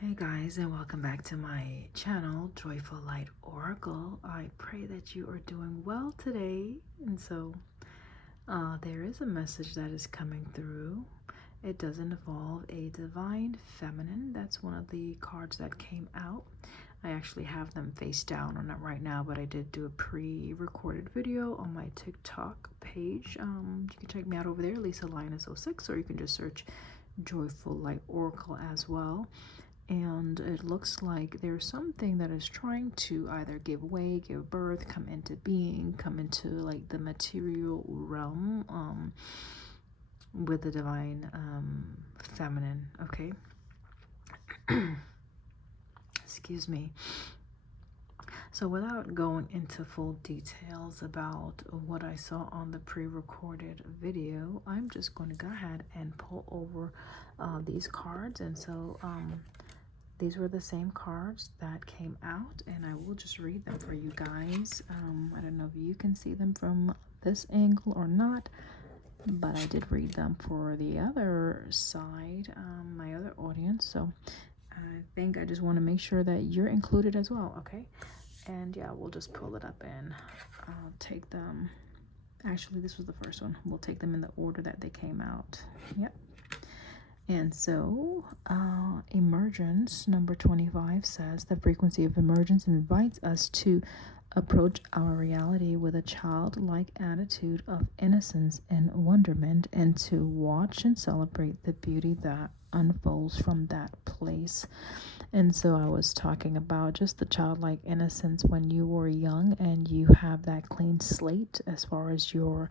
Hey guys, and welcome back to my channel, Joyful Light Oracle. I pray that you are doing well today. And so there is a message that is coming through. It does involve a divine feminine. That's one of the cards that came out. I actually have them face down on it right now, but I did do a pre-recorded video on my TikTok page. You can check me out over there, Lisa Lioness06, or you can just search Joyful Light Oracle as well. And it looks like there's something that is trying to either give way, give birth, come into being, come into like the material realm with the divine feminine. Okay. Excuse me. So without going into full details about what I saw on the pre-recorded video, I'm just going to go ahead and pull over these cards. And so these were the same cards that came out, and I will just read them for you guys. I don't know if you can see them from this angle or not, but I did read them for the other side, my other audience. So I think I just want to make sure that you're included as well, okay? And yeah, we'll just pull it up and take them. Actually, this was the first one. We'll take them in the order that they came out. Yep. And so, emergence number 25 says the frequency of emergence invites us to approach our reality with a childlike attitude of innocence and wonderment, and to watch and celebrate the beauty that unfolds from that place. And so I was talking about just the childlike innocence when you were young and you have that clean slate as far as your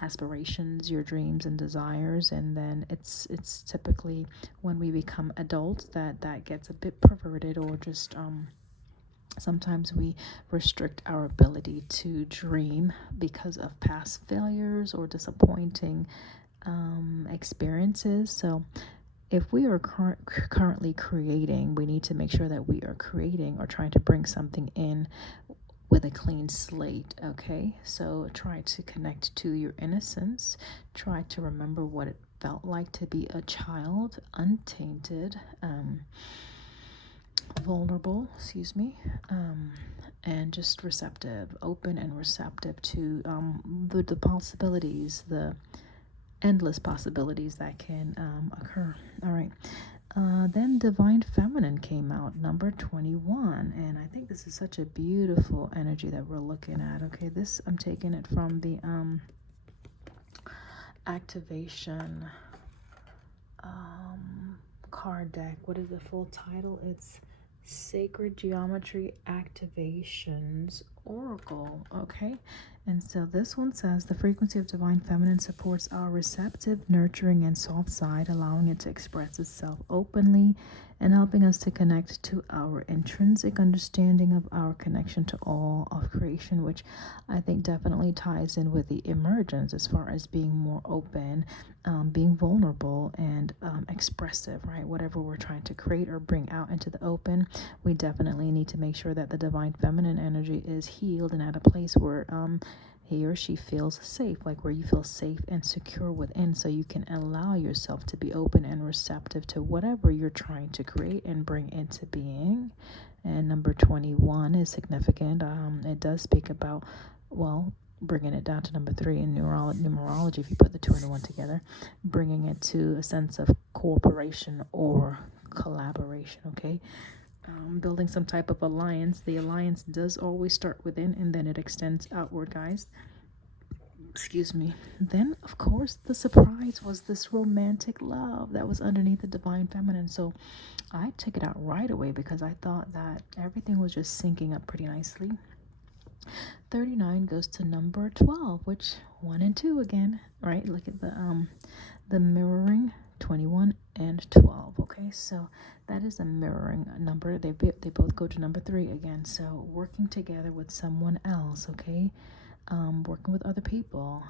aspirations, your dreams and desires. And then it's typically when we become adults that gets a bit perverted, or just sometimes we restrict our ability to dream because of past failures or disappointing experiences. So if we are currently creating, we need to make sure that we are creating or trying to bring something in with a clean slate, okay? So try to connect to your innocence. Try to remember what it felt like to be a child, untainted, vulnerable, and just receptive, open and receptive to the possibilities, the endless possibilities that can occur. All right. Then Divine Feminine came out, number 21. And I think this is such a beautiful energy that we're looking at. Okay, this, I'm taking it from the activation card deck. What is the full title? It's Sacred Geometry Activations Oracle. Okay. And so this one says the frequency of divine feminine supports our receptive, nurturing, and soft side, allowing it to express itself openly and helping us to connect to our intrinsic understanding of our connection to all of creation, which I think definitely ties in with the emergence as far as being more open, being vulnerable, and expressive, right? Whatever we're trying to create or bring out into the open, we definitely need to make sure that the divine feminine energy is healed and at a place where he or she feels safe, like where you feel safe and secure within, so you can allow yourself to be open and receptive to whatever you're trying to create and bring into being. And number 21 is significant. It does speak about, well, bringing it down to number 3 in numerology, if you put the 2 and the 1 together, bringing it to a sense of cooperation or collaboration, okay? Building some type of alliance. The alliance does always start within and then it extends outward, guys. Excuse me. Then, of course, the surprise was this romantic love that was underneath the divine feminine. So I took it out right away because I thought that everything was just syncing up pretty nicely. 39 goes to number 12, which 1 and 2 again, right? Look at the mirroring, 21 and 12. Okay, so that is a mirroring number. They both go to number 3 again. So working together with someone else, okay, working with other people,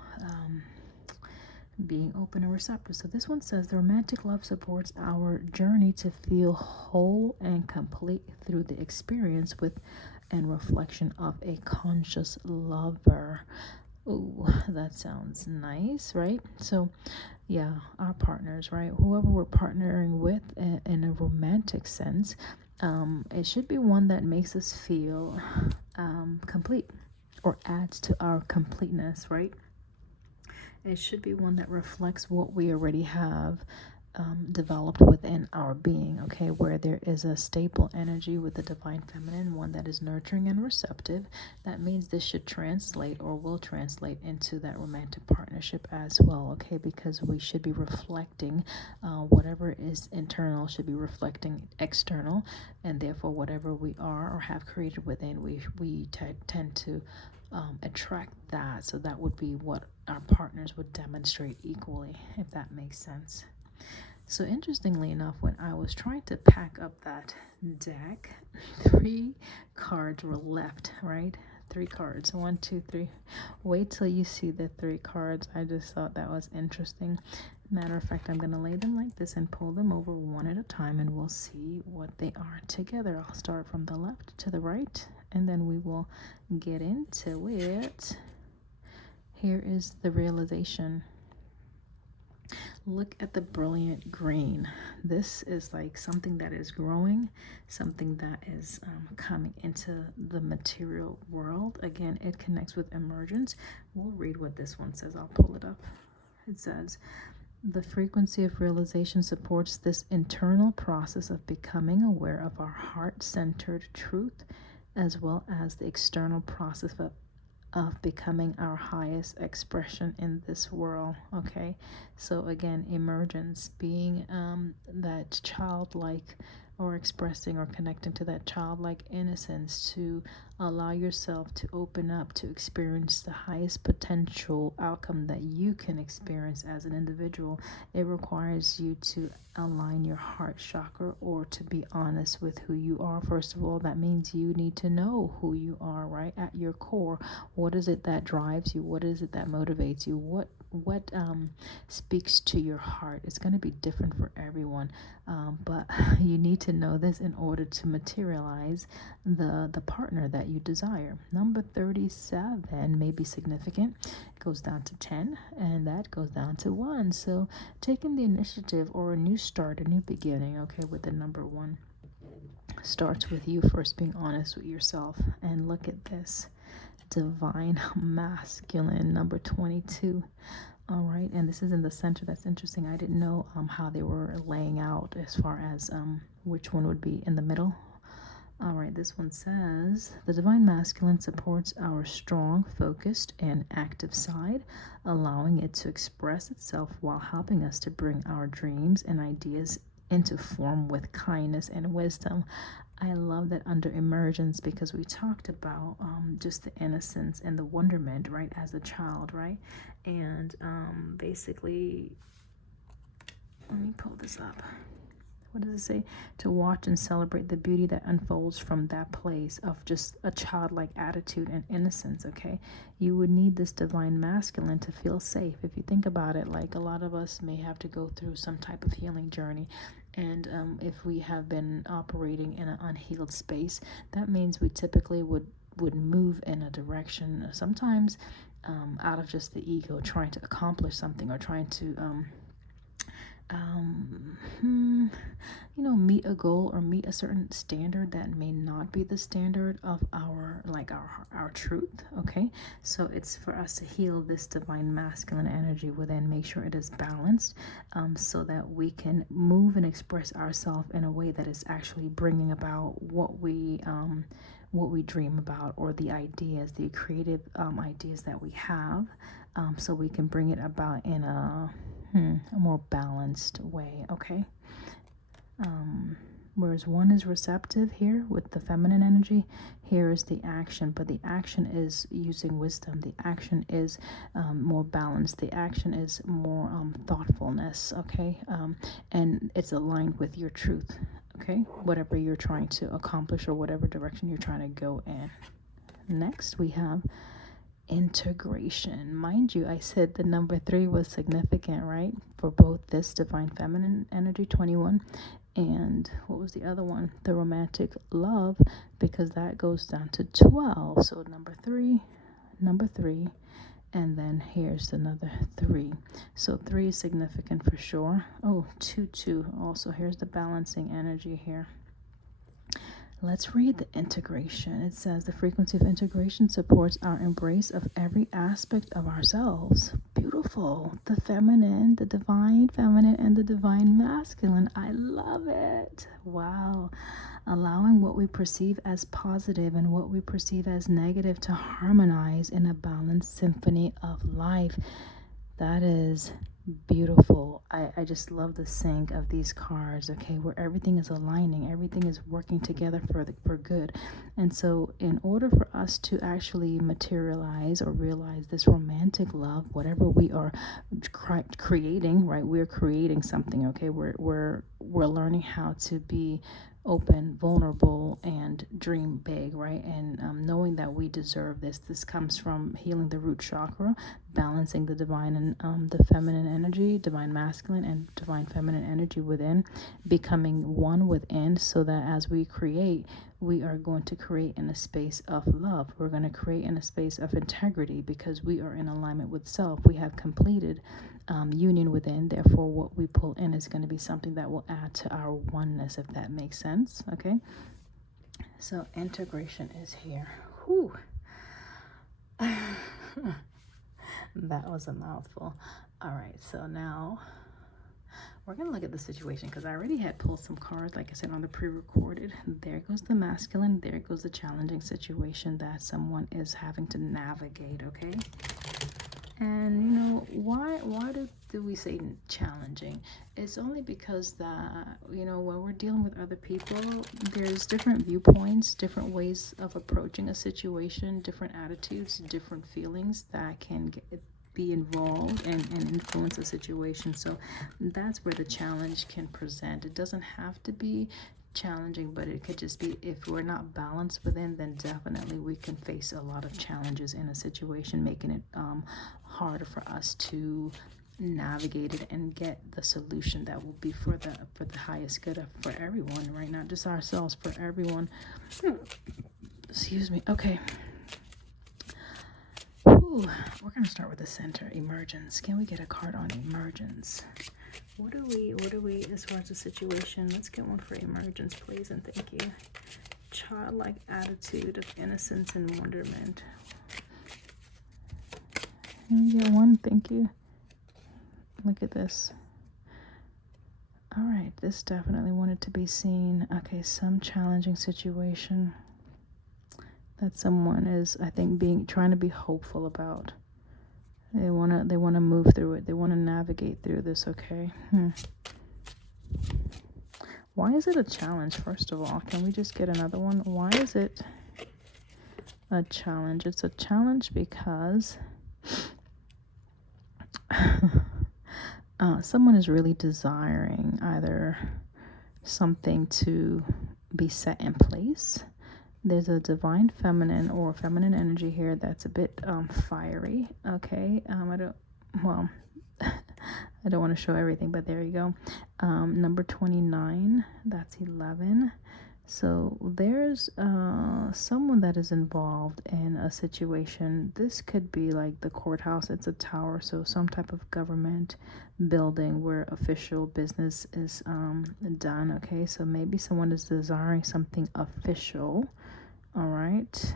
being open and receptive. So this one says the romantic love supports our journey to feel whole and complete through the experience with and reflection of a conscious lover. Oh, that sounds nice, right? So yeah, our partners, right? Whoever we're partnering with in a romantic sense, it should be one that makes us feel complete or adds to our completeness, right? It should be one that reflects what we already have developed within our being, okay? Where there is a stable energy with the divine feminine, one that is nurturing and receptive. That means this should translate or will translate into that romantic partnership as well, okay? Because we should be reflecting whatever is internal should be reflecting external, and therefore whatever we are or have created within, we tend to attract that. So that would be what our partners would demonstrate equally, if that makes sense. So interestingly enough, when I was trying to pack up that deck, 3 cards were left, right? 3 cards. 1, 2, 3. Wait till you see the 3 cards. I just thought that was interesting. Matter of fact, I'm going to lay them like this and pull them over one at a time, and we'll see what they are together. I'll start from the left to the right, and then we will get into it. Here is the realization. Look at the brilliant green. This is like something that is growing, something that is coming into the material world. Again, it connects with emergence. We'll read what this one says. I'll pull it up. It says, the frequency of realization supports this internal process of becoming aware of our heart-centered truth, as well as the external process of becoming our highest expression in this world. Okay, so again, emergence, being that childlike, or expressing or connecting to that childlike innocence, to allow yourself to open up to experience the highest potential outcome that you can experience as an individual. It requires you to align your heart chakra, or to be honest with who you are. First of all, that means you need to know who you are, right? At your core, what is it that drives you? What is it that motivates you? What speaks to your heart? It's going to be different for everyone, but you need to know this in order to materialize the partner that you desire. Number 37 may be significant. It goes down to 10, and that goes down to 1. So taking the initiative, or a new start, a new beginning, okay, with the number 1 starts with you first being honest with yourself. And look at this divine masculine, number 22. All right, and this is in the center. That's interesting. I didn't know how they were laying out as far as which one would be in the middle. All right, this one says, the divine masculine supports our strong, focused, and active side, allowing it to express itself while helping us to bring our dreams and ideas into form with kindness and wisdom. I love that under emergence, because we talked about just the innocence and the wonderment, right, as a child, right? And basically, let me pull this up. What does it say? To watch and celebrate the beauty that unfolds from that place of just a childlike attitude and innocence, okay? You would need this divine masculine to feel safe. If you think about it, like a lot of us may have to go through some type of healing journey. And if we have been operating in an unhealed space, that means we typically would move in a direction, sometimes out of just the ego, trying to accomplish something, or trying to meet a goal or meet a certain standard that may not be the standard of our truth. Okay, so it's for us to heal this divine masculine energy within, make sure it is balanced, so that we can move and express ourselves in a way that is actually bringing about what we dream about, or the ideas, the creative ideas that we have, so we can bring it about in a more balanced way, okay? Whereas 1 is receptive here with the feminine energy, here is the action, but the action is using wisdom. The action is more balanced. The action is more thoughtfulness, okay? And it's aligned with your truth, okay? Whatever you're trying to accomplish, or whatever direction you're trying to go in. Next, we have integration. Mind you, I said the number 3 was significant, right? For both this divine feminine energy, 21, and what was the other one? The romantic love, because that goes down to 12. So number 3 And then here's another 3. So 3 is significant for sure. Oh, 2, 2. Also, here's the balancing energy here. Let's read the integration. It says the frequency of integration supports our embrace of every aspect of ourselves. Beautiful. The feminine, the divine feminine, and the divine masculine. I love it. Wow. Allowing what we perceive as positive and what we perceive as negative to harmonize in a balanced symphony of life. That is beautiful. I just love the sync of these cards, okay, where everything is aligning, everything is working together for good. And so in order for us to actually materialize or realize this romantic love, whatever we are creating, right, we're creating something, okay, we're learning how to be open, vulnerable, and dream big, right? And knowing that we deserve this. This comes from healing the root chakra, balancing the divine and the feminine energy, divine masculine and divine feminine energy within, becoming one within, so that as we create, we are going to create in a space of love. We're going to create in a space of integrity because we are in alignment with self. We have completed union within. Therefore, what we pull in is going to be something that will add to our oneness, if that makes sense. Okay. So integration is here. Whew. That was a mouthful. All right. So now we're going to look at the situation because I already had pulled some cards, like I said, on the pre-recorded. There goes the masculine. There goes the challenging situation that someone is having to navigate. Okay. And you know, why do we say challenging? It's only because that, you know, when we're dealing with other people, there's different viewpoints, different ways of approaching a situation, different attitudes, different feelings that can be involved and influence a situation. So that's where the challenge can present. It doesn't have to be challenging, but it could just be, if we're not balanced within, then definitely we can face a lot of challenges in a situation, making it harder for us to navigate it and get the solution that will be for the highest good for everyone, right? Not just ourselves, for everyone. Excuse me. Okay. Ooh, we're gonna start with the center, emergence. Can we get a card on emergence? What do we as far as the situation? Let's get one for emergence, please, and thank you. Childlike attitude of innocence and wonderment. Can we get one? Thank you. Look at this. All right, this definitely wanted to be seen. Okay, some challenging situation that someone is, I think, trying to be hopeful about. They wanna move through it. They wanna navigate through this. Okay. Why is it a challenge? First of all, can we just get another one? Why is it a challenge? It's a challenge because someone is really desiring either something to be set in place. There's a divine feminine or feminine energy here that's a bit fiery. Okay. I don't want to show everything, but there you go. Number 29, that's 11. So there's someone that is involved in a situation. This could be like the courthouse. It's a tower, so some type of government building where official business is done. Okay, so maybe someone is desiring something official. All right.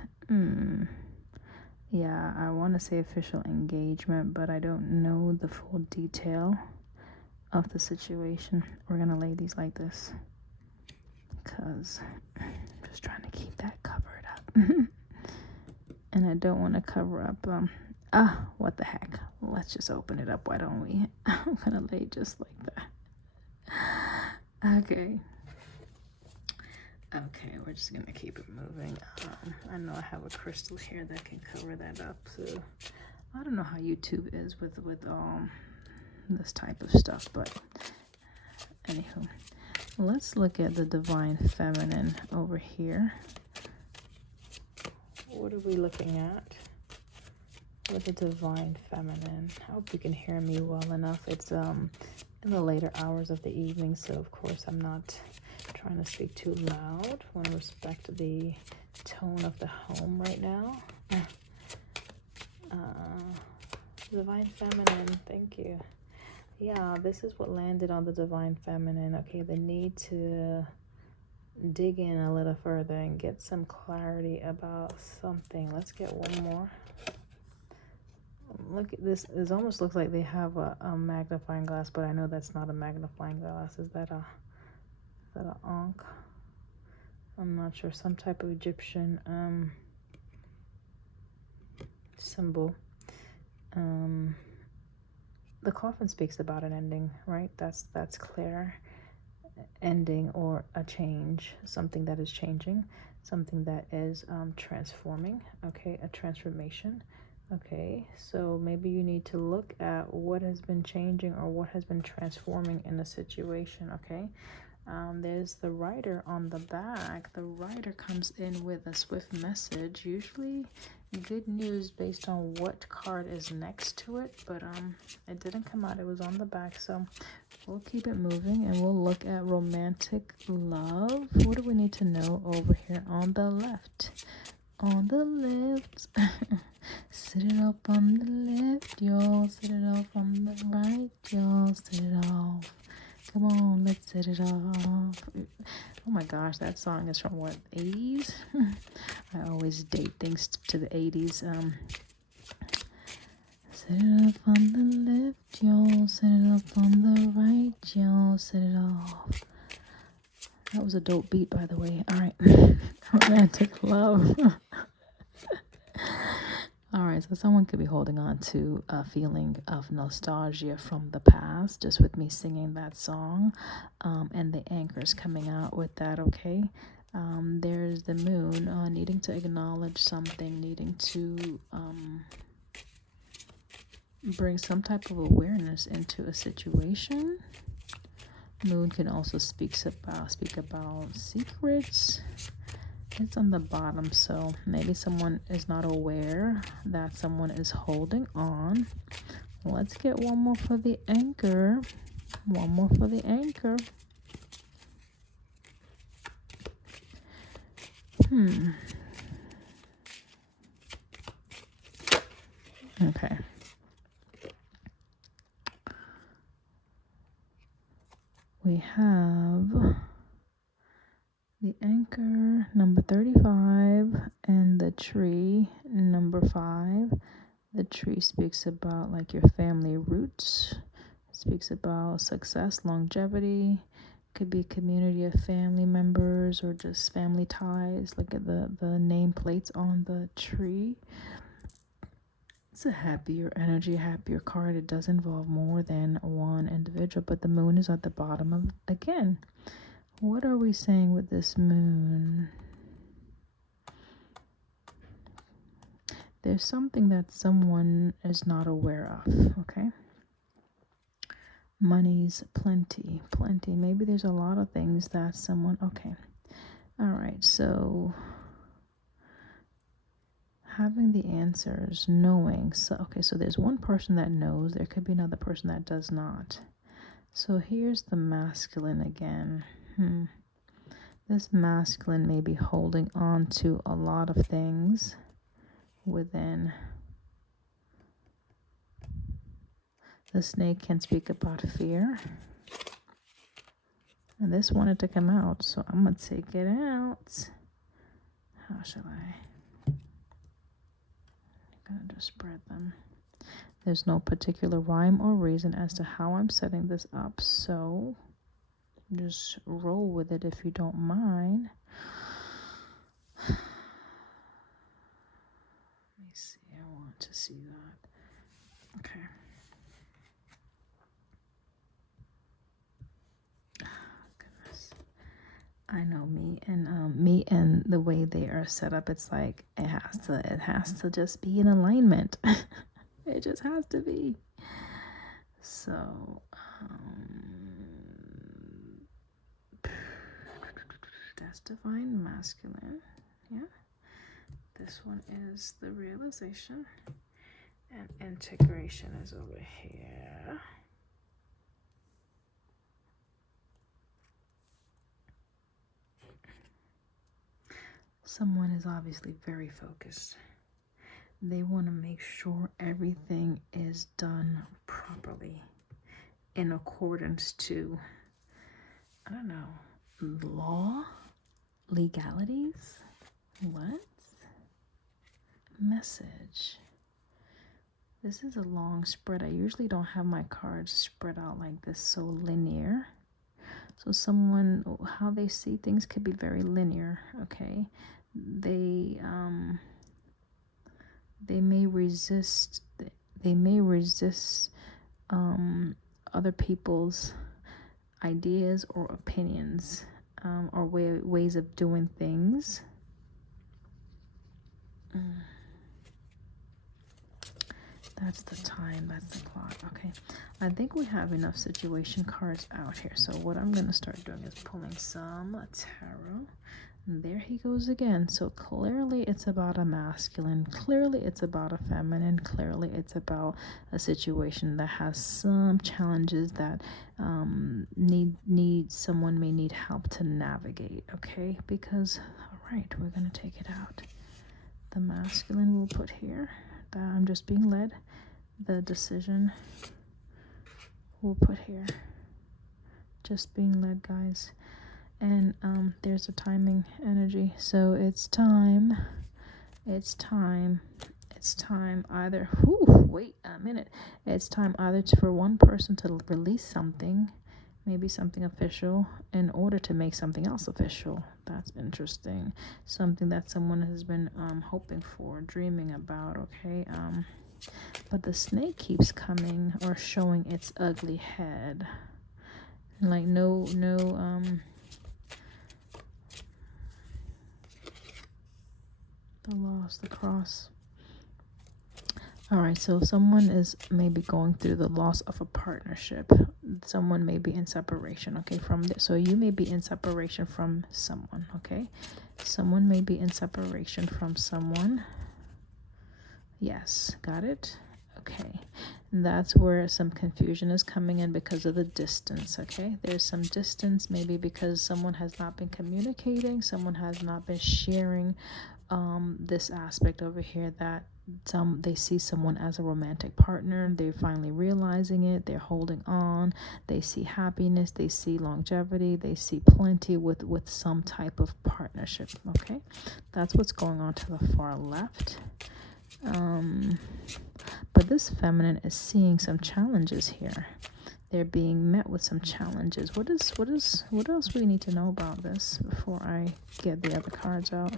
Yeah, I want to say official engagement, but I don't know the full detail of the situation. We're gonna lay these like this because I'm just trying to keep that covered up. And I don't want to cover up what the heck, let's just open it up, why don't we? I'm gonna lay just like that. Okay, we're just gonna keep it moving. I know I have a crystal here that can cover that up, so I don't know how YouTube is with this type of stuff, but anywho, let's look at the divine feminine over here. What are we looking at with the divine feminine? I hope you can hear me well enough. It's in the later hours of the evening, so of course I'm not trying to speak too loud. I want to respect the tone of the home right now. Divine Feminine, thank you. Yeah, this is what landed on the Divine Feminine. Okay, the need to dig in a little further and get some clarity about something. Let's get one more. Look at this. It almost looks like they have a magnifying glass, but I know that's not a magnifying glass. Is that a ankh? I'm not sure. Some type of Egyptian symbol. The coffin speaks about an ending, right? That's clear. Ending or a change, something that is changing, something that is transforming. Okay, a transformation. Okay, so maybe you need to look at what has been changing or what has been transforming in a situation. Okay, there's the writer on the back. The writer comes in with a swift message, usually good news based on what card is next to it, but it didn't come out. It was on the back, so we'll keep it moving and we'll look at romantic love. What do we need to know over here on the left? On the left. Sit it up on the left, y'all. Sit it up on the right, y'all. Sit it off. Come on, let's set it off. Oh my gosh, that song is from what, 80s? I always date things to the 80s. Set it up on the left, y'all. Set it up on the right, y'all. Set it off. That was a dope beat, by the way. All right. Romantic love. All right, so someone could be holding on to a feeling of nostalgia from the past, just with me singing that song, and the anchors coming out with that, okay? There's the moon needing to acknowledge something, needing to bring some type of awareness into a situation. Moon can also speak about secrets. It's on the bottom, so maybe someone is not aware that someone is holding on. Let's get one more for the anchor. One more for the anchor. Okay. We have the anchor, number 35, and the tree, number 5. The tree speaks about like your family roots. It speaks about success, longevity. Could be a community of family members or just family ties. Look at the nameplates on the tree. It's a happier energy, happier card. It does involve more than one individual, but the moon is at the bottom of, again, what are we saying with this moon? There's something that someone is not aware of, okay? Money's plenty. Maybe there's a lot of things that someone, okay. All right, so having the answers, knowing. So, okay, so there's one person that knows. There could be another person that does not. So here's the masculine again. This masculine may be holding on to a lot of things within. The snake can speak about fear. And this wanted to come out, so I'm going to take it out. How shall I? I'm going to just spread them. There's no particular rhyme or reason as to how I'm setting this up, so just roll with it if you don't mind. Let me see. I want to see that. Okay. Goodness. I know me and the way they are set up. It's like it has to just be in alignment. It just has to be. So. That's divine masculine. Yeah. This one is the realization. And integration is over here. Someone is obviously very focused. They want to make sure everything is done properly in accordance to, I don't know, law, legalities. What? Message. This is a long spread. I usually don't have my cards spread out like this, so linear. So someone, how they see things could be very linear, okay? They may resist, other people's ideas or opinions, or ways of doing things. That's the time, that's the clock. Okay, I think we have enough situation cards out here. So what I'm going to start doing is pulling some tarot. And there he goes again. So clearly it's about a masculine. Clearly it's about a feminine. Clearly it's about a situation that has some challenges that someone may need help to navigate. Okay, because, all right, we're going to take it out. The masculine we'll put here. I'm just being led. The decision we'll put here. Just being led, guys. And there's a timing energy. So it's time either, wait a minute. It's time either for one person to release something, maybe something official, in order to make something else official. That's interesting. Something that someone has been hoping for, dreaming about, okay? But the snake keeps coming or showing its ugly head. Like no the loss, the cross. All right, so someone is maybe going through the loss of a partnership. Someone may be in separation, okay, from this. So you may be in separation from someone, okay? Someone may be in separation from someone. Yes, got it? Okay. And that's where some confusion is coming in because of the distance, okay? There's some distance, maybe because someone has not been communicating, someone has not been sharing this aspect over here that they see someone as a romantic partner. They're finally realizing it. They're holding on. They see happiness. They see longevity. They see plenty with some type of partnership, okay? That's what's going on to the far left. But this feminine is seeing some challenges here. They're being met with some challenges. What else we need to know about this before I get the other cards out?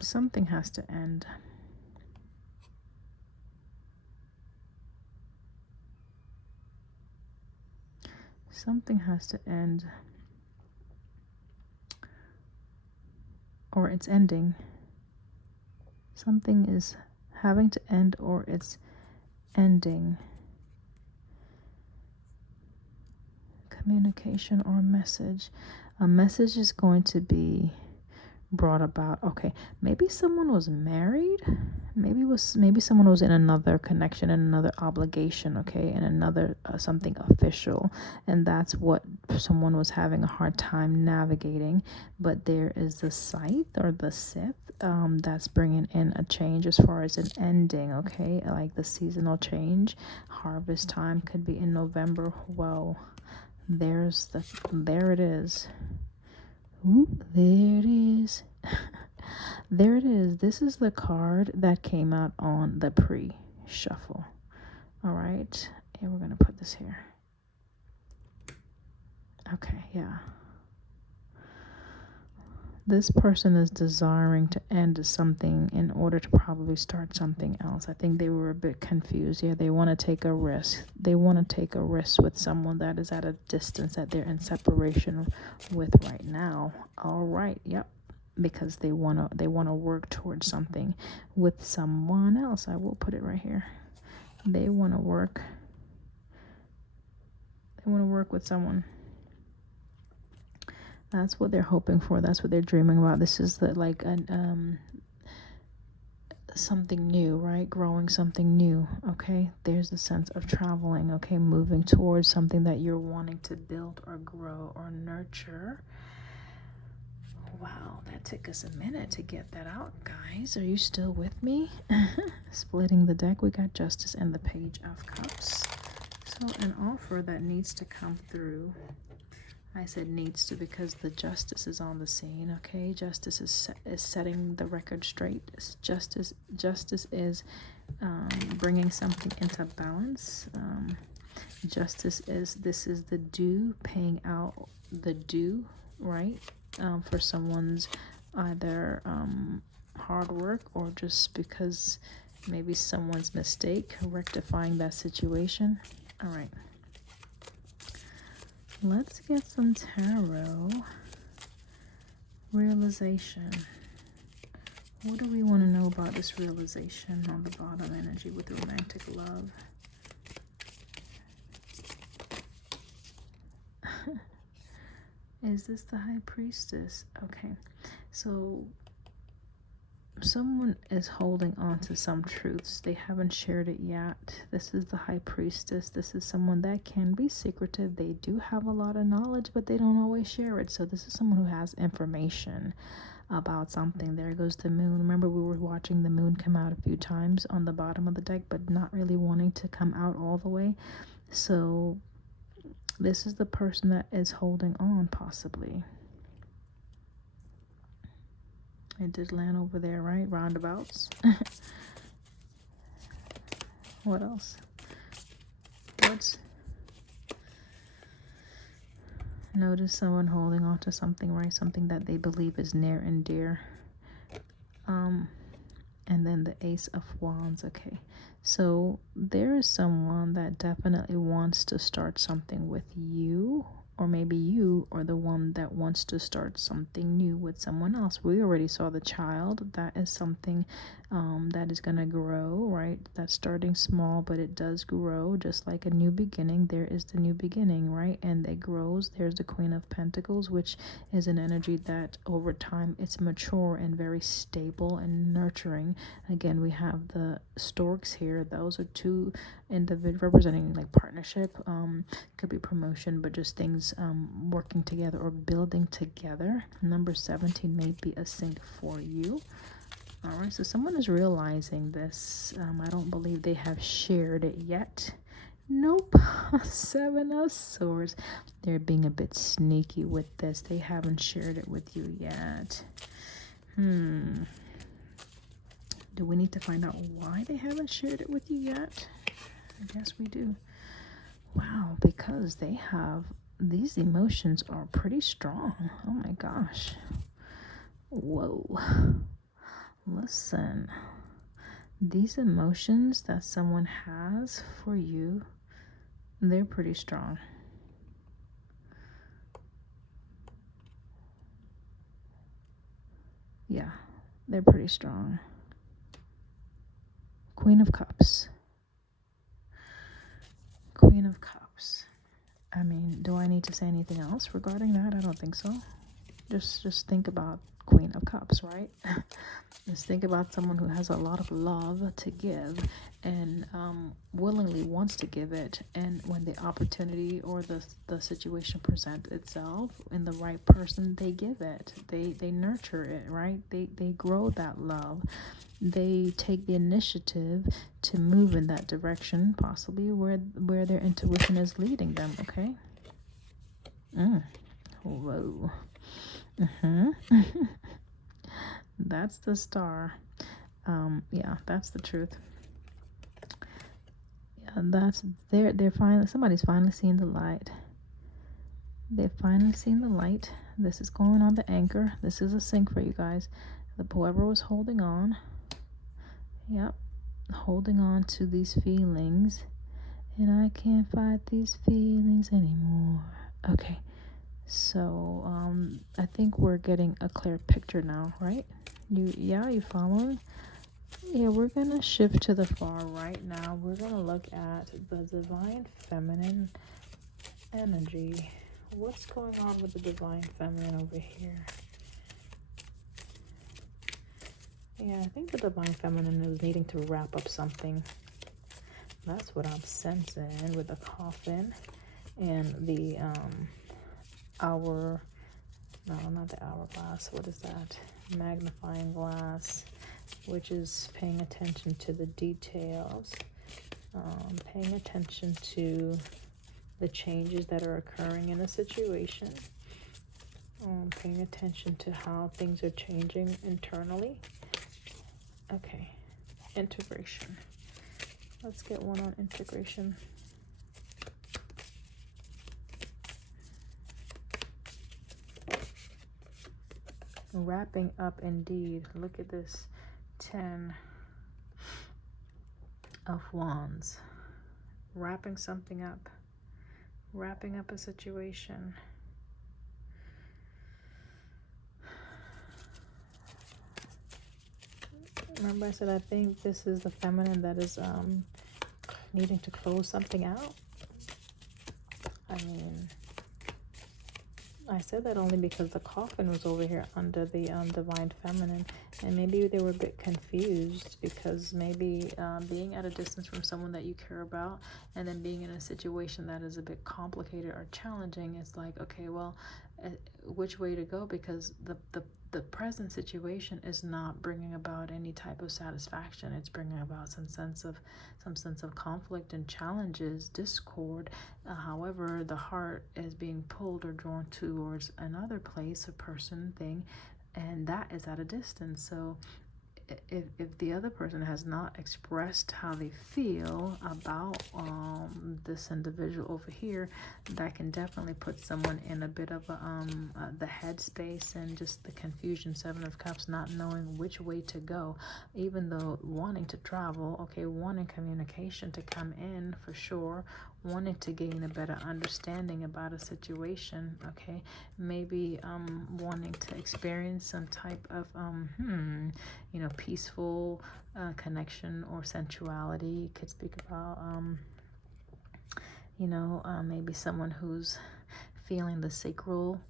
Something has to end. Something has to end. Or it's ending. Something is having to end or it's ending. Communication or message. A message is going to be brought about. Okay, maybe someone was married. Maybe someone was in another connection, in another obligation, okay, in another something official, and that's what someone was having a hard time navigating. But there is the scythe or the scythe that's bringing in a change as far as an ending, okay, like the seasonal change. Harvest time could be in November. Whoa, there it is. Ooh, there it is. There it is. This is the card that came out on the pre-shuffle. All right. And we're going to put this here. Okay, yeah. This person is desiring to end something in order to probably start something else. I think they were a bit confused. Yeah, they want to take a risk. They want to take a risk with someone that is at a distance that they're in separation with right now. All right, yep. Because they want to work towards something with someone else. I will put it right here. They want to work with someone. That's what they're hoping for. That's what they're dreaming about. This is like something new, right? Growing something new, okay? There's the sense of traveling, okay? Moving towards something that you're wanting to build or grow or nurture. Wow, that took us a minute to get that out, guys. Are you still with me? Splitting the deck, we got Justice and the Page of Cups. So an offer that needs to come through. I said needs to because the Justice is on the scene, okay? Justice is setting the record straight. Justice is bringing something into balance. Justice is, this is the due, paying out the due, right? For someone's either hard work or just because maybe someone's mistake, rectifying that situation. All right. Let's get some tarot realization. What do we want to know about this realization on the bottom energy with the romantic love? Is this the High Priestess? Okay, so someone is holding on to some truths. They haven't shared it yet. This is the High Priestess. This is someone that can be secretive. They do have a lot of knowledge, but they don't always share it. So this is someone who has information about something. There goes the moon. Remember, we were watching the moon come out a few times on the bottom of the deck, but not really wanting to come out all the way. So this is the person that is holding on, possibly. It did land over there, right? Roundabouts. What else? Notice someone holding on to something, right? Something that they believe is near and dear. And then the Ace of Wands. Okay, so there is someone that definitely wants to start something with you, or maybe you are the one that wants to start something new with someone else. We already saw the child. That is something that is going to grow, right? That's starting small, but it does grow. Just like a new beginning, there is the new beginning, right? And it grows. There's the Queen of Pentacles, which is an energy that over time it's mature and very stable and nurturing. Again, we have the storks here. Those are two individuals representing like partnership. Could be promotion, but just things working together or building together. Number 17 may be a sync for you. All right, so someone is realizing this. I don't believe they have shared it yet. Nope. 7 of Swords. They're being a bit sneaky with this. They haven't shared it with you yet. Do we need to find out why they haven't shared it with you yet? I guess we do. Wow, because they have, these emotions are pretty strong. Oh my gosh. Whoa. Listen, these emotions that someone has for you, they're pretty strong. Yeah, they're pretty strong. Queen of Cups. Queen of Cups. I mean, do I need to say anything else regarding that? I don't think so. Just think about Queen of Cups, right? Just think about someone who has a lot of love to give and willingly wants to give it, and when the opportunity or the situation presents itself in the right person, they give it. They nurture it, right? They grow that love. They take the initiative to move in that direction, possibly where their intuition is leading them. Okay. Whoa. That's the Star. Yeah, that's the truth. Yeah, that's they're finally, somebody's finally seeing the light. They've finally seen the light. This is going on the anchor. This is a sync for you guys. Whoever was holding on. Yep. Holding on to these feelings. And I can't fight these feelings anymore. Okay. So I think we're getting a clear picture now, right? You following? Yeah, we're gonna shift to the far right now. We're gonna look at the Divine Feminine energy. What's going on with the Divine Feminine over here? Yeah, I think the Divine Feminine is needing to wrap up something. That's what I'm sensing with the Coffin and the our No, not the hourglass. What is that? Magnifying glass, which is paying attention to the details, paying attention to the changes that are occurring in a situation, paying attention to how things are changing internally. Okay, integration. Let's get one on integration. Wrapping up indeed. Look at this 10 of Wands. Wrapping something up. Wrapping up a situation. Remember I said I think this is the feminine that is needing to close something out. I mean, I said that only because the coffin was over here under the divine feminine, and maybe they were a bit confused because maybe being at a distance from someone that you care about and then being in a situation that is a bit complicated or challenging, it's like, okay, well, which way to go? Because the present situation is not bringing about any type of satisfaction. It's bringing about some sense of conflict and challenges, discord. However, the heart is being pulled or drawn towards another place, a person, thing, and that is at a distance. So if the other person has not expressed how they feel about this individual over here, that can definitely put someone in a bit of the headspace and just the confusion. 7 of Cups, not knowing which way to go, even though wanting to travel, okay, wanting communication to come in for sure, wanting to gain a better understanding about a situation, okay, maybe wanting to experience some type of peaceful connection or sensuality. Could speak about maybe someone who's feeling the sacral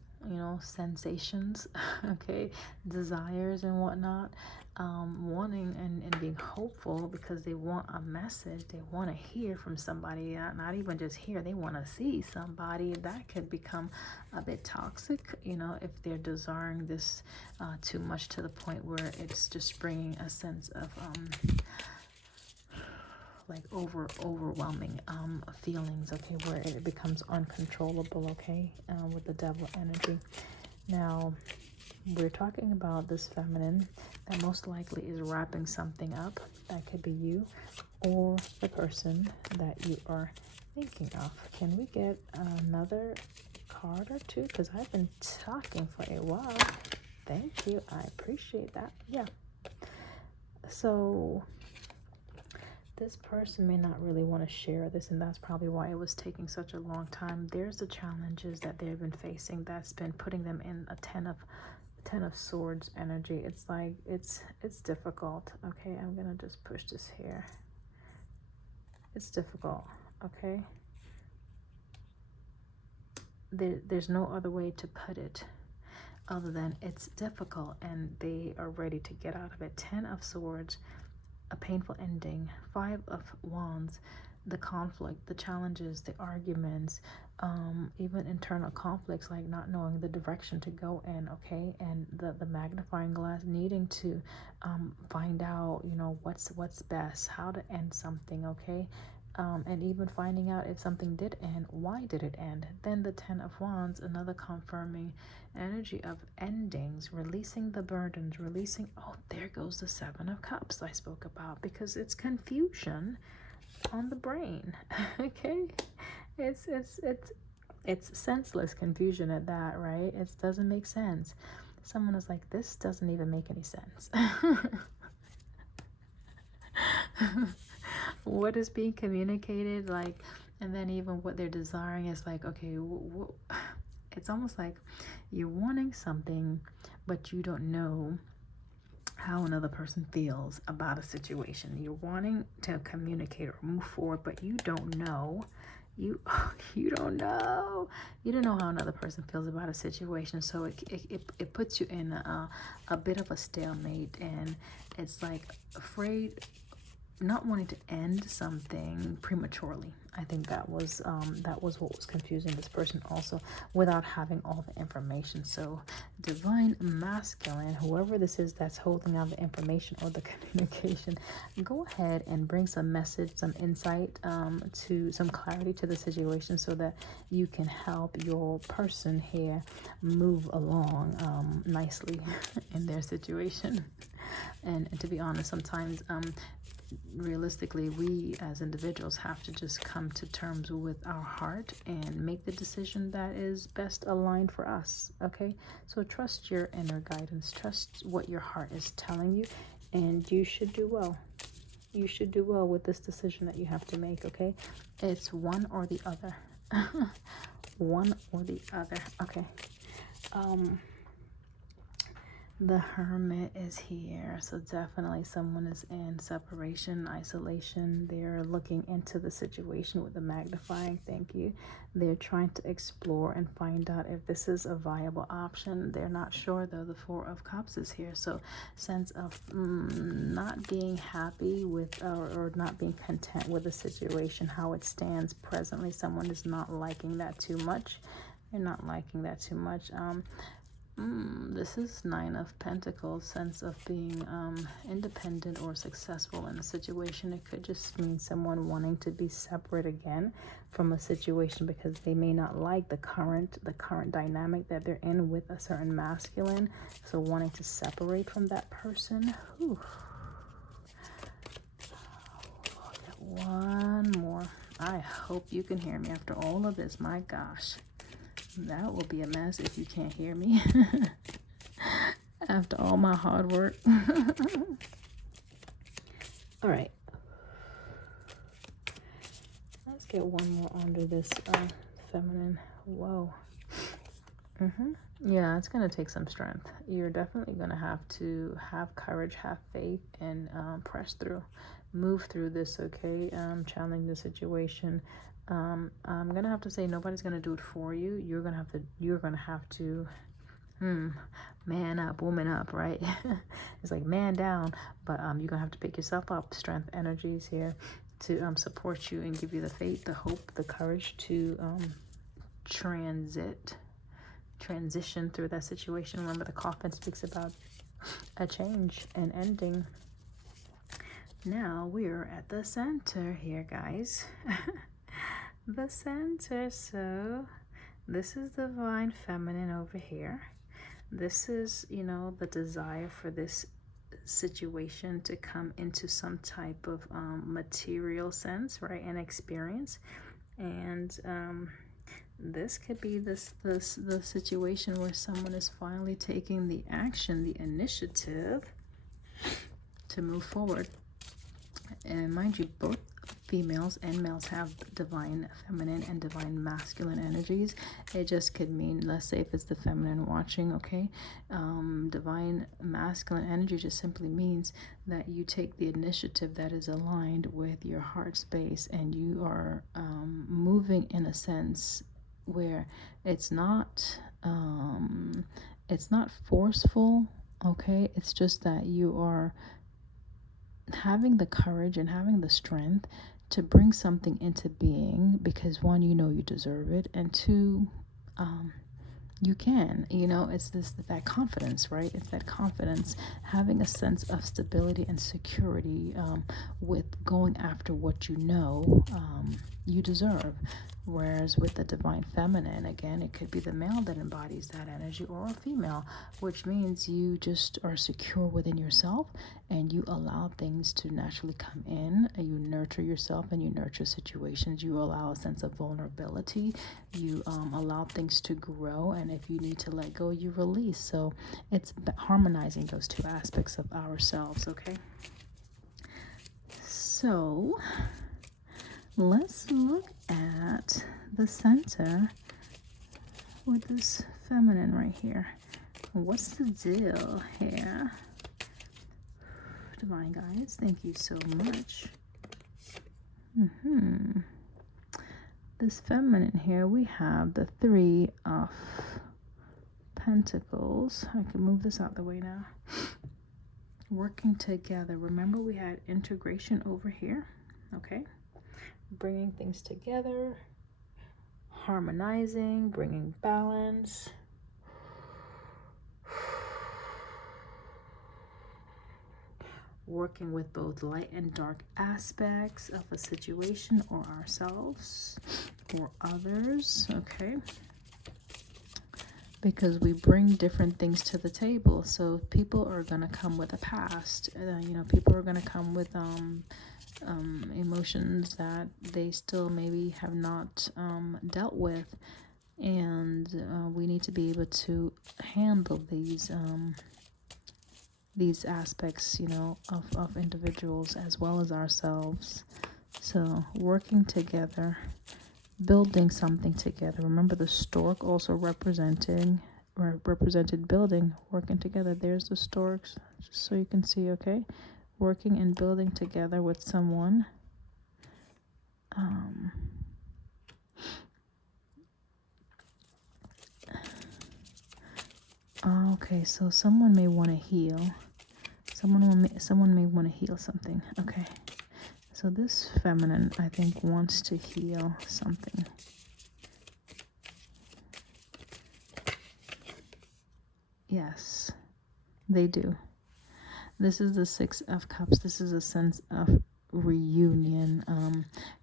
sensations, okay, desires and whatnot, wanting and being hopeful because they want a message, they want to hear from somebody, not even just hear, they want to see somebody. That could become a bit toxic, if they're desiring this too much to the point where it's just bringing a sense of like overwhelming feelings, okay, where it becomes uncontrollable, okay, with the devil energy. Now we're talking about this feminine that most likely is wrapping something up. That could be you or the person that you are thinking of. Can we get another card or two? Because I've been talking for a while. Thank you, I appreciate that. Yeah, so this person may not really want to share this, and that's probably why it was taking such a long time. There's the challenges that they've been facing that's been putting them in a 10 of Swords energy. It's like it's difficult. Okay, I'm gonna just push this here. It's difficult. Okay, there's no other way to put it other than it's difficult, and they are ready to get out of it. 10 of Swords, a painful ending. 5 of Wands, the conflict, the challenges, the arguments, even internal conflicts, like not knowing the direction to go in, okay, and the magnifying glass, needing to find out, what's best, how to end something, okay, and even finding out if something did end, why did it end. Then the 10 of Wands, another confirming energy of endings, releasing the burdens, releasing, oh, there goes the 7 of Cups I spoke about, because it's confusion on the brain. Okay, it's senseless confusion at that, right? It doesn't make sense. Someone is like, this doesn't even make any sense. What is being communicated, like, and then even what they're desiring is like, okay, it's almost like you're wanting something, but you don't know how another person feels about a situation. You're wanting to communicate or move forward, but you don't know. You don't know. You don't know how another person feels about a situation. So it puts you in a bit of a stalemate, and it's like afraid not wanting to end something prematurely. I think that was what was confusing this person also, without having all the information. So divine masculine, whoever this is that's holding out the information or the communication, go ahead and bring some message, some insight, to some clarity to the situation, so that you can help your person here move along nicely in their situation. And to be honest, sometimes realistically, we as individuals have to just come to terms with our heart and make the decision that is best aligned for us. Okay, so trust your inner guidance, trust what your heart is telling you, and you should do well. You should do well with this decision that you have to make. Okay, it's one or the other. One or the other. Okay. The Hermit is here, so definitely someone is in separation, isolation. They're looking into the situation with the magnifying, thank you. They're trying to explore and find out if this is a viable option. They're not sure though. The Four of Cups is here, so sense of not being happy with or not being content with the situation, how it stands presently. Someone is not liking that too much. They're not liking that too much. This is Nine of Pentacles, sense of being independent or successful in a situation. It could just mean someone wanting to be separate again from a situation because they may not like the current dynamic that they're in with a certain masculine. So wanting to separate from that person. Whew. One more. I hope you can hear me after all of this. My gosh. That will be a mess if you can't hear me after all my hard work. All right. Let's get one more under this feminine. Whoa. Yeah, it's going to take some strength. You're definitely going to have courage, have faith, and press through. Move through this, okay? Challenge the situation. I'm gonna have to say nobody's gonna do it for you. You're gonna have to man up, woman up, right? It's like man down, but you're gonna have to pick yourself up. Strength energies here to support you and give you the faith, the hope, the courage to transition through that situation. Remember, the coffin speaks about a change, an ending. Now we're at the center here, guys. The center. So this is divine feminine over here. This is, the desire for this situation to come into some type of material sense, right, and experience. And this could be the situation where someone is finally taking the action, the initiative to move forward. And mind you, both females and males have divine feminine and divine masculine energies. It just could mean, let's say if it's the feminine watching, okay, divine masculine energy just simply means that you take the initiative that is aligned with your heart space, and you are moving in a sense where it's not forceful, okay? It's just that you are having the courage and having the strength to bring something into being because, one, you deserve it, and two, you can, it's that confidence, right? It's that confidence, having a sense of stability and security with going after what you deserve. Whereas with the divine feminine, again, it could be the male that embodies that energy, or a female, which means you just are secure within yourself and you allow things to naturally come in. You nurture yourself and you nurture situations. You allow a sense of vulnerability. You allow things to grow, and if you need to let go, you release. So it's harmonizing those two aspects of ourselves, okay? So let's look at the center with this feminine right here. What's the deal here? Divine guides, thank you so much. This feminine here, we have the Three of Pentacles. I can move this out the way now. Working together. Remember, we had integration over here. Okay. Bringing things together, harmonizing, bringing balance. Working with both light and dark aspects of a situation or ourselves or others. Okay. Because we bring different things to the table. So people are going to come with a past. People are going to come with emotions that they still maybe have not dealt with. And we need to be able to handle these aspects, of individuals as well as ourselves. So working together, building something together. Remember, the stork also represented building, working together. There's the storks, just so you can see. Okay, working and building together with someone. Okay, so someone may want to heal. Someone may want to heal something. Okay. So this feminine, I think, wants to heal something. Yes, they do. This is the Six of Cups. This is a sense of reunion,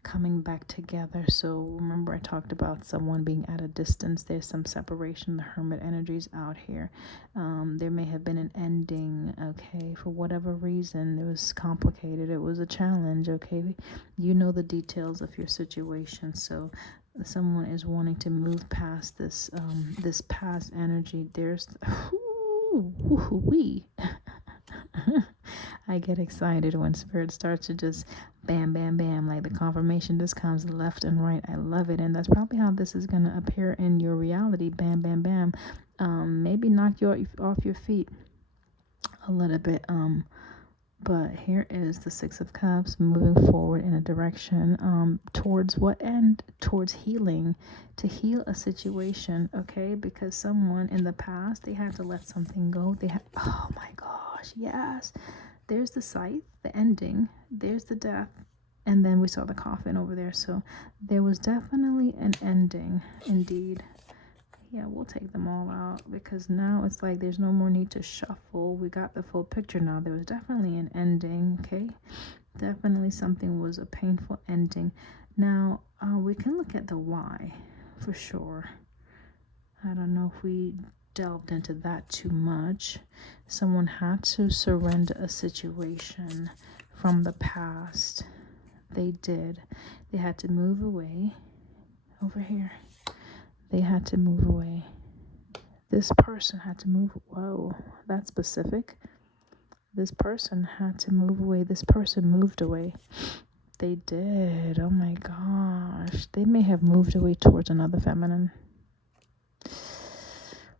coming back together. So remember, I talked about someone being at a distance. There's some separation. The Hermit energy's out here. There may have been an ending, okay, for whatever reason. It was complicated. It was a challenge, okay. You know the details of your situation. So someone is wanting to move past this this past energy. There's I get excited when spirit starts to just bam, bam, bam, like the confirmation just comes left and right. I love it. And that's probably how this is going to appear in your reality. Bam, bam, bam. Maybe knock you off your feet a little bit. But here is the Six of Cups moving forward in a direction towards what end? Towards healing, to heal a situation, okay? Because someone in the past, they had to let something go. Oh my gosh, yes. There's the scythe, the ending. There's the death. And then we saw the coffin over there. So there was definitely an ending, indeed. Yeah, we'll take them all out because now it's like there's no more need to shuffle. We got the full picture now. There was definitely an ending, okay? Definitely something was a painful ending. Now, we can look at the why for sure. I don't know if we delved into that too much. Someone had to surrender a situation from the past. They did. They had to move away. Over here. They had to move away. This person had to move. Whoa, that's specific. This person had to move away. This person moved away. They did. Oh my gosh. They may have moved away towards another feminine.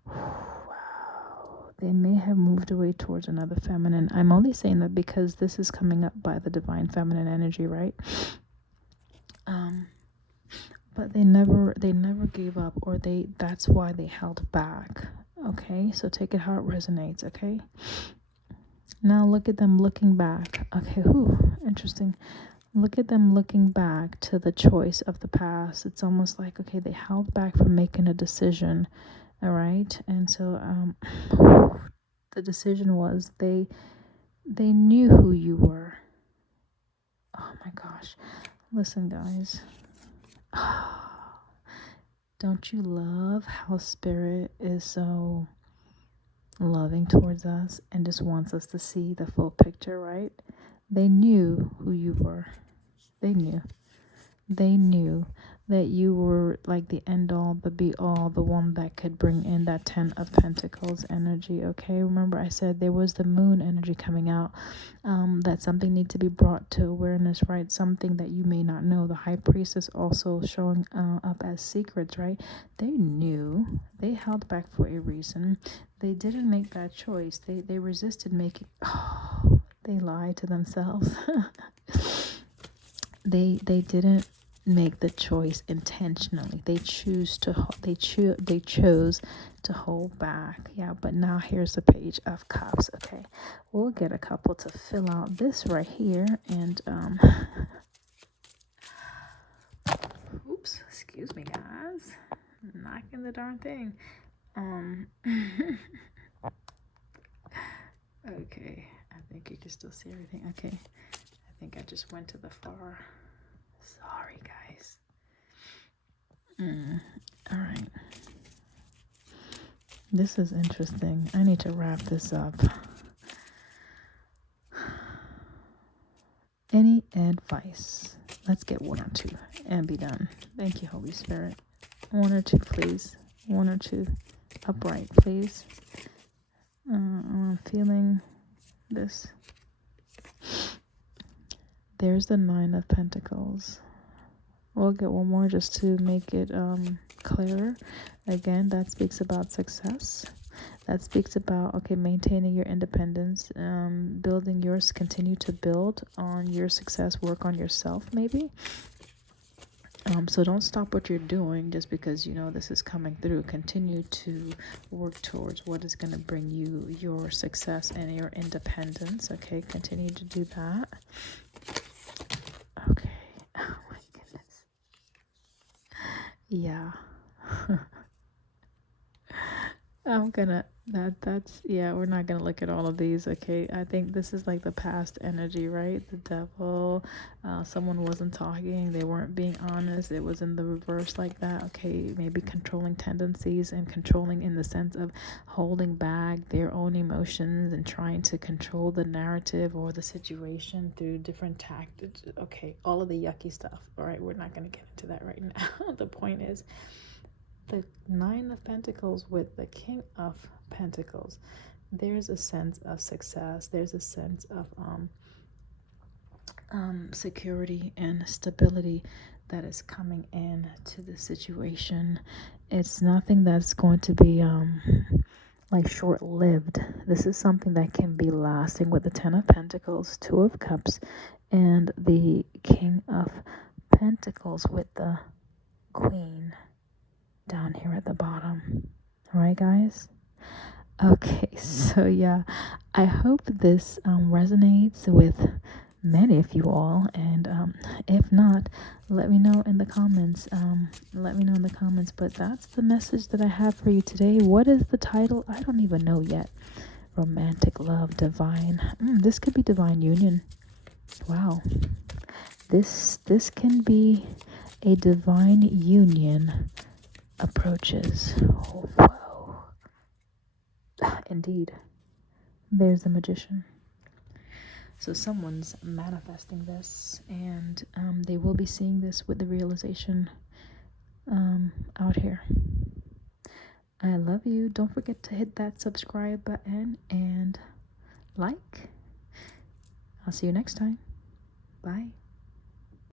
Wow. They may have moved away towards another feminine. I'm only saying that because this is coming up by the divine feminine energy, right? But they never gave up, or that's why they held back. Okay, so take it how it resonates. Okay, now look at them looking back. Okay, interesting. Look at them looking back to the choice of the past. It's almost like, okay, they held back from making a decision. All right, and so the decision was they knew who you were. Oh my gosh, listen, guys. Don't you love how spirit is so loving towards us and just wants us to see the full picture, right? They knew who you were. They knew that you were like the end all, the be all, the one that could bring in that 10 of Pentacles energy. Okay, remember I said there was the moon energy coming out, that something needs to be brought to awareness, right? Something that you may not know. The High Priestess also showing up as secrets, right? They knew. They held back for a reason. They didn't make that choice. They resisted making. They lied to themselves. They didn't make the choice intentionally. They chose to hold back. Yeah, but now here's the Page of Cups. Okay, we'll get a couple to fill out this right here, and oops, excuse me, guys, knocking the darn thing. Okay, I think you can still see everything. Okay, I think I just went to the far. Sorry, guys. All right. This is interesting. I need to wrap this up. Any advice? Let's get 1 or 2 and be done. Thank you, Holy Spirit. 1 or 2, please. 1 or 2. Upright, please. I'm feeling this. There's the 9 of Pentacles. We'll get 1 more just to make it clearer. Again, that speaks about success. That speaks about, okay, maintaining your independence, building yours, continue to build on your success, work on yourself maybe. So don't stop what you're doing just because you know this is coming through. Continue to work towards what is going to bring you your success and your independence. Okay, continue to do that. Okay. Oh my goodness. Yeah. I'm gonna that's yeah, we're not gonna look at all of these. Okay, I think this is like the past energy, right? The devil, someone wasn't talking, they weren't being honest, it was in the reverse like that. Okay, maybe controlling tendencies, and controlling in the sense of holding back their own emotions and trying to control the narrative or the situation through different tactics. Okay, all of the yucky stuff. All right, we're not gonna get into that right now. The point is, the 9 of Pentacles with the King of Pentacles, there's a sense of success. There's a sense of security and stability that is coming in to the situation. It's nothing that's going to be like short-lived. This is something that can be lasting with the 10 of Pentacles, 2 of Cups, and the King of Pentacles with the Queen down here at the bottom. All right, guys? Okay, so yeah, I hope this resonates with many of you all, and if not, let me know in the comments. But that's the message that I have for you today. What is the title? I don't even know yet. Romantic love, divine. This could be divine union. Wow, this can be a divine union approaches. Oh, whoa. Indeed, there's the Magician. So someone's manifesting this, and they will be seeing this with the realization out here. I love you. Don't forget to hit that subscribe button and like. I'll see you next time. Bye.